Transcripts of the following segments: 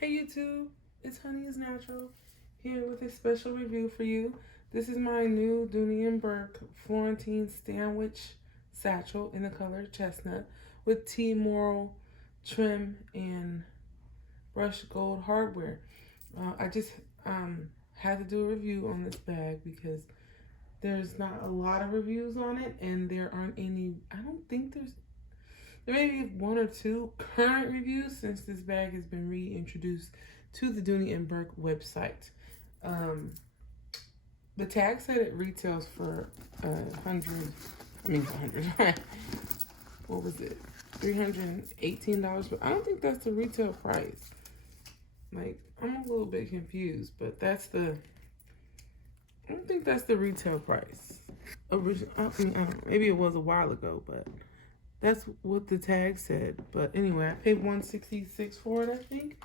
Hey YouTube, it's Honey is Natural here with a special review for you. This is my new Dooney and Bourke Florentine Stanwich satchel in the color Chestnut with T-Moro trim and brushed gold hardware. I just had to do a review on this bag because there's not a lot of reviews on it and there aren't any, I don't think there may be one or two current reviews since this bag has been reintroduced to the Dooney and Bourke website. The tag said it retails for $100. What was it? $318, but I don't think that's the retail price. Like, I'm a little bit confused, but I don't think that's the retail price. I don't know, maybe it was a while ago, but that's what the tag said. But anyway, I paid $166 for it, I think.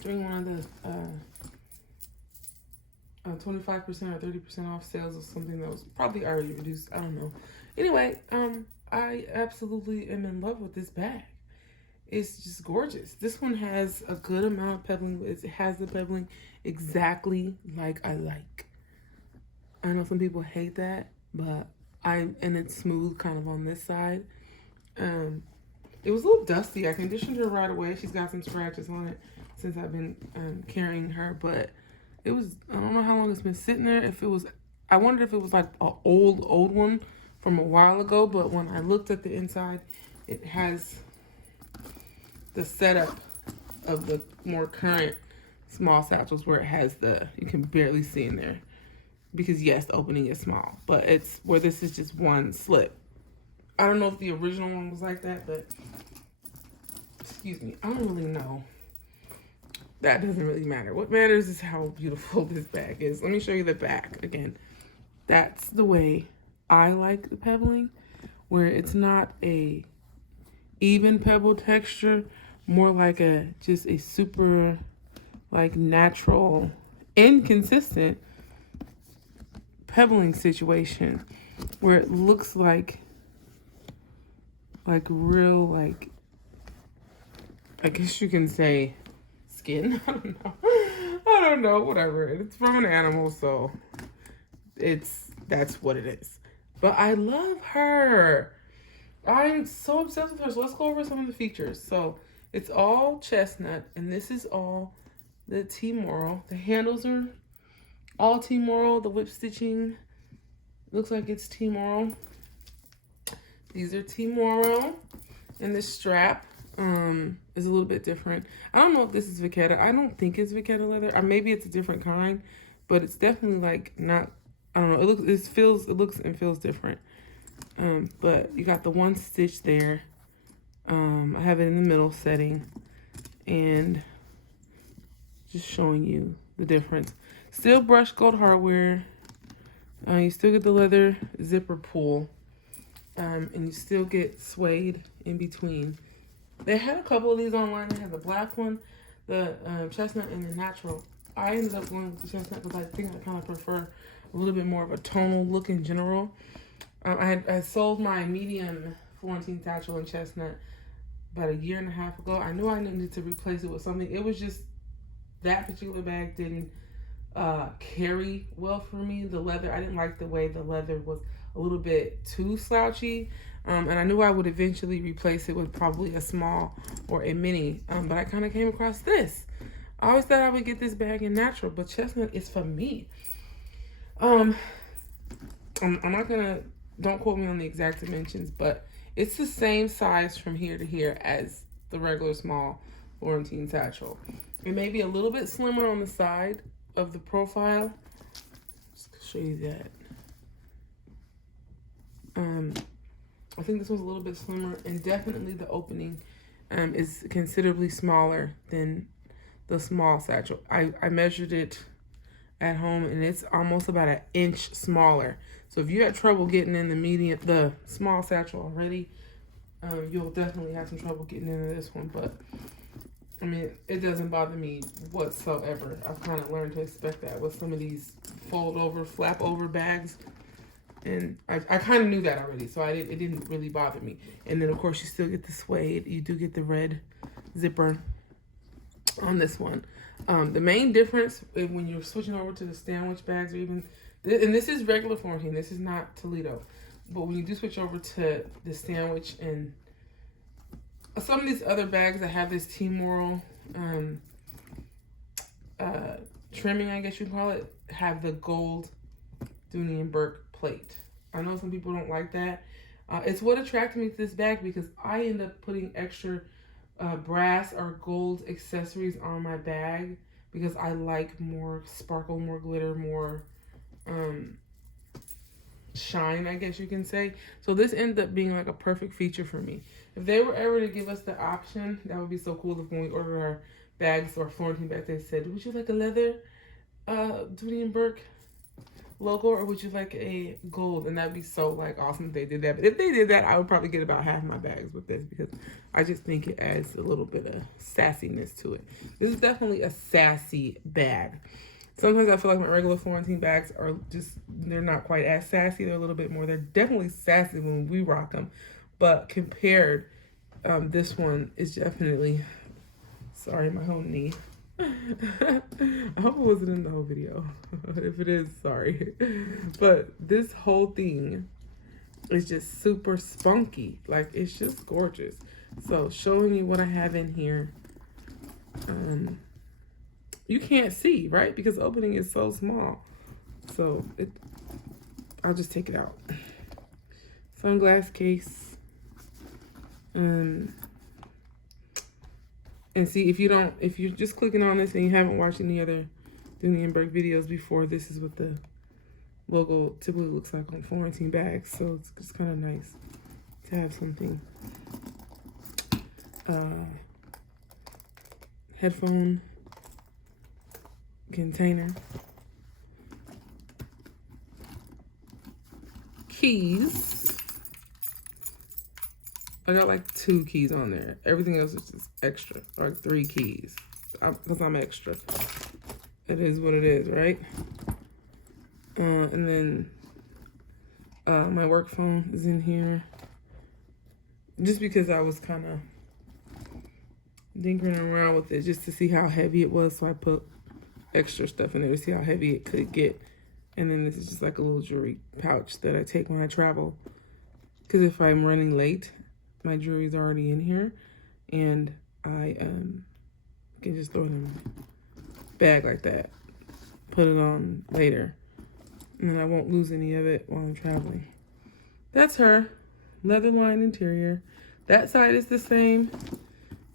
During one of the 25% or 30% off sales of something that was probably already reduced. I don't know. Anyway, I absolutely am in love with this bag. It's just gorgeous. This one has a good amount of pebbling. It has the pebbling exactly like I like. I know some people hate that, but and it's smooth kind of on this side. It was a little dusty. I conditioned her right away. She's got some scratches on it since I've been carrying her, but it was, I don't know how long it's been sitting there. I wondered if it was like an old one from a while ago, but when I looked at the inside, it has the setup of the more current small satchels where it has you can barely see in there. Because yes, the opening is small, but it's where this is just one slip. I don't know if the original one was like that, but excuse me, I don't really know. That doesn't really matter. What matters is how beautiful this bag is. Let me show you the back again. That's the way I like the pebbling, where it's not a even pebble texture, more like just a super like natural and consistent pebbling situation where it looks like real, like, I guess you can say skin. I don't know, whatever. It's from an animal, so that's what it is. But I love her. I'm so obsessed with her. So let's go over some of the features. So it's all chestnut, and this is all the T-Moro. The handles are all T-Moro. The whip stitching looks like it's T-Moro. These are T-Moro. And the strap is a little bit different. I don't know if this is Vachetta. I don't think it's Vachetta leather. Or maybe it's a different kind, but it's definitely like not, I don't know. It looks and feels different. But you got the one stitch there. I have it in the middle setting and just showing you the difference. Still brushed gold hardware. You still get the leather zipper pull. And you still get suede in between. They had a couple of these online. They had the black one, the chestnut, and the natural. I ended up going with the chestnut because I think I kind of prefer a little bit more of a tonal look in general. I sold my medium Florentine satchel in chestnut about a year and a half ago. I knew I needed to replace it with something. It was just that particular bag didn't carry well for me. The leather, I didn't like the way the leather was a little bit too slouchy. And I knew I would eventually replace it with probably a small or a mini. But I kind of came across this. I always thought I would get this bag in natural, but chestnut is for me. I'm not gonna, don't quote me on the exact dimensions, but it's the same size from here to here as the regular small Florentine satchel. It may be a little bit slimmer on the side of the profile. Just show you that. I think this one's a little bit slimmer, and definitely the opening is considerably smaller than the small satchel. I measured it at home, and it's almost about an inch smaller. So if you had trouble getting in the small satchel already, you'll definitely have some trouble getting into this one. But I mean, it doesn't bother me whatsoever. I've kind of learned to expect that with some of these fold over, flap over bags. And I kind of knew that already, so it didn't really bother me. And then, of course, you still get the suede. You do get the red zipper on this one. The main difference when you're switching over to the Stanwich bags, or even, and this is regular Florentine, this is not Toledo, but when you do switch over to the Stanwich and some of these other bags that have this T-Moro trimming, I guess you'd call it, have the gold Dooney and Bourke plate. I know some people don't like that. It's what attracted me to this bag because I end up putting extra brass or gold accessories on my bag because I like more sparkle, more glitter, more shine, I guess you can say. So this ended up being like a perfect feature for me. If they were ever to give us the option, that would be so cool if when we order our bags or Florentine bags, they said, would you like a leather Dooney and Bourke logo, or would you like a gold? And that'd be so like awesome if they did that. But if they did that, I would probably get about half my bags with this because I just think it adds a little bit of sassiness to it. This is definitely a sassy bag. Sometimes I feel like my regular Florentine bags are just, they're not quite as sassy. They're a little bit more, they're definitely sassy when we rock them. But compared, this one is definitely, sorry, my whole knee. I hope it wasn't in the whole video. If it is, sorry. But this whole thing is just super spunky. Like, it's just gorgeous. So showing you what I have in here. You can't see, right? Because the opening is so small. So I'll just take it out. Sunglass case. And see, if you're just clicking on this and you haven't watched any other Dooney and Bourke videos before, this is what the logo typically looks like on Florentine bags. So it's just kind of nice to have something. Headphone container. Keys. I got like 2 keys on there. Everything else is just extra, or like 3 keys, because I'm extra. It is what it is, right? And then my work phone is in here. Just because I was kind of dinkering around with it just to see how heavy it was, so I put extra stuff in there to see how heavy it could get. And then this is just like a little jewelry pouch that I take when I travel, because if I'm running late, my jewelry's already in here, and I can just throw it in a bag like that, put it on later, and then I won't lose any of it while I'm traveling. That's her. Leather lined interior. That side is the same,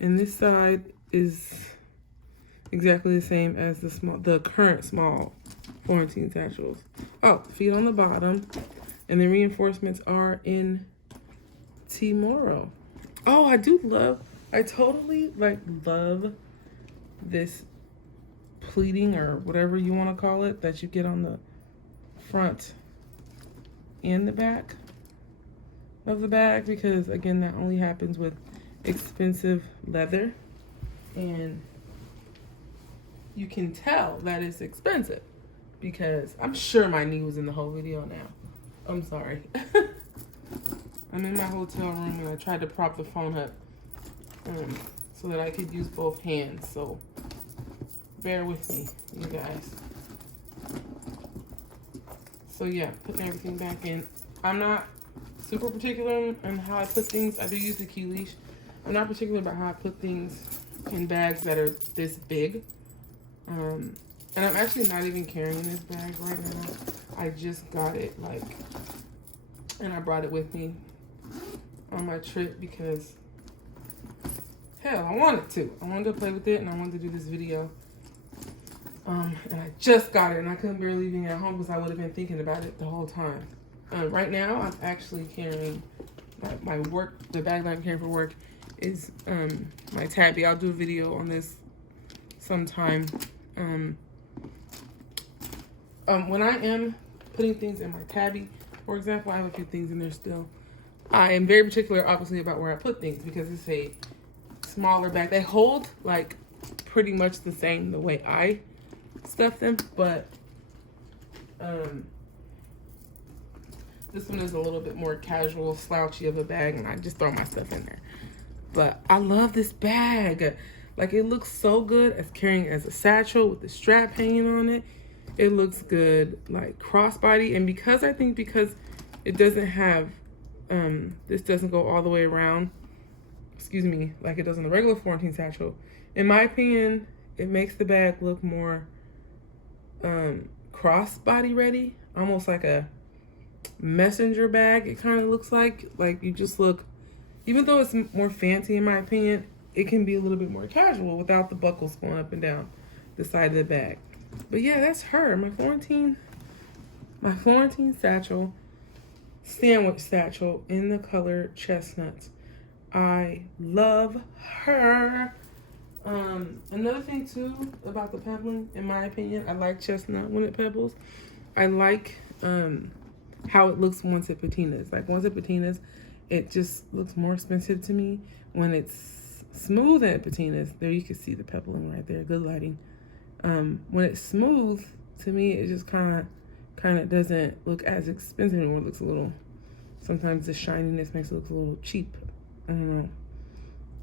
and this side is exactly the same as the current small Florentine satchels. Oh, feet on the bottom, and the reinforcements are in T-Moro. Oh, I totally love this pleating, or whatever you want to call it, that you get on the front and the back of the bag, because again, that only happens with expensive leather, and you can tell that it's expensive because I'm sure my knee was in the whole video now. I'm sorry. I'm in my hotel room and I tried to prop the phone up so that I could use both hands. So bear with me, you guys. So yeah, putting everything back in. I'm not super particular on how I put things. I do use the key leash. I'm not particular about how I put things in bags that are this big. And I'm actually not even carrying this bag right now. I just got it, and I brought it with me on my trip because, hell, I wanted to. I wanted to play with it, and I wanted to do this video. And I just got it, and I couldn't bear leaving it at home because I would have been thinking about it the whole time. Right now, I'm actually carrying my work. The bag that I'm carrying for work is my tabby. I'll do a video on this sometime. When I am putting things in my tabby, for example, I have a few things in there still. I am very particular, obviously, about where I put things because it's a smaller bag. They hold pretty much the same the way I stuff them, but this one is a little bit more casual, slouchy of a bag, and I just throw my stuff in there. But I love this bag. Like, it looks so good as carrying it as a satchel with the strap hanging on it. It looks good, like crossbody. And because it doesn't have, this doesn't go all the way around, excuse me, like it does on the regular Florentine satchel. In my opinion, it makes the bag look more crossbody ready, almost like a messenger bag. It kind of looks like you just look, even though it's more fancy in my opinion, it can be a little bit more casual without the buckles going up and down the side of the bag. But yeah, that's her, my Florentine satchel, Stanwich satchel in the color Chestnut. I love her. Another thing too about the pebbling, in my opinion, I like Chestnut when it pebbles. I like how it looks once it patinas. Like once it patinas, it just looks more expensive to me. When it's smooth and it patinas, there you can see the pebbling right there. Good lighting. When it's smooth, to me, it just kind of doesn't look as expensive anymore. It looks a little. Sometimes the shininess makes it look a little cheap. I don't know.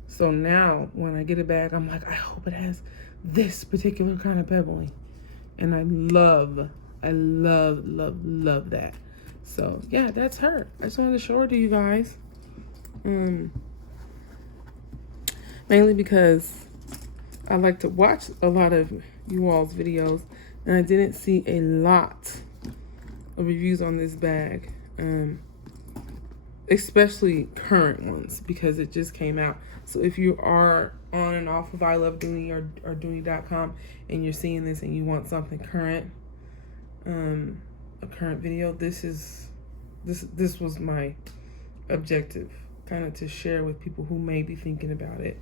So now when I get a bag, I'm like, I hope it has this particular kind of pebbling. And I love that. So yeah, that's her. I just wanted to show her to you guys. Mainly because I like to watch a lot of you all's videos, and I didn't see a lot of reviews on this bag. Especially current ones, because it just came out. So if you are on and off of I Love Dooney or Dooney.com and you're seeing this and you want something current, a current video, this was my objective, kind of to share with people who may be thinking about it.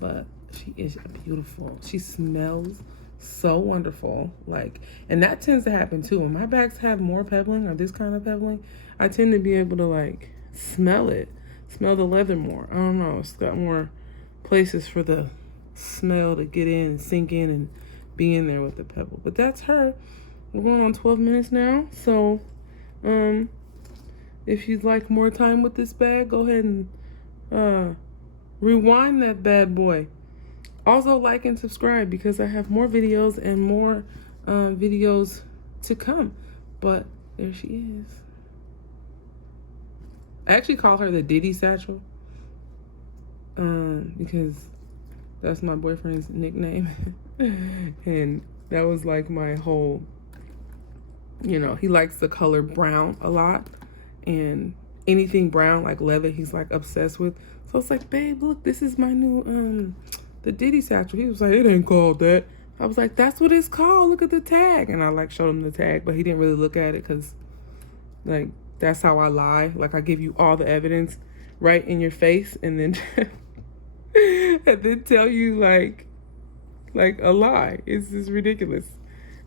But she is beautiful. She smells so wonderful. Like, and that tends to happen too. When my bags have more pebbling or this kind of pebbling, I tend to be able to like smell the leather more. I don't know, it's got more places for the smell to get in and sink in and be in there with the pebble. But that's her. We're going on 12 minutes now, so if you'd like more time with this bag, go ahead and rewind that bad boy. Also like and subscribe, because I have more videos and more videos to come. But there she is. I actually call her the Diddy Satchel, because that's my boyfriend's nickname. And that was like my whole, he likes the color brown a lot, and anything brown, like leather, he's like obsessed with. So it's like, babe, look, this is my new, the Diddy Satchel. He was like, it ain't called that. I was like, that's what it's called. Look at the tag. And I like showed him the tag, but he didn't really look at it, because like, that's how I lie. Like, I give you all the evidence right in your face, and then and then tell you like a lie. It's just ridiculous.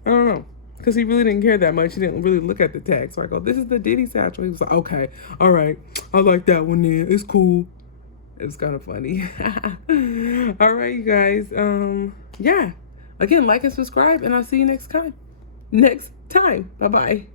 I don't know, because he really didn't care that much. He didn't really look at the tag. So I go, this is the Diddy Satchel. He was like, okay, all right, I like that one there. It's cool. It was kind of funny. All right, you guys. Yeah. Again, like and subscribe, and I'll see you next time. Bye-bye.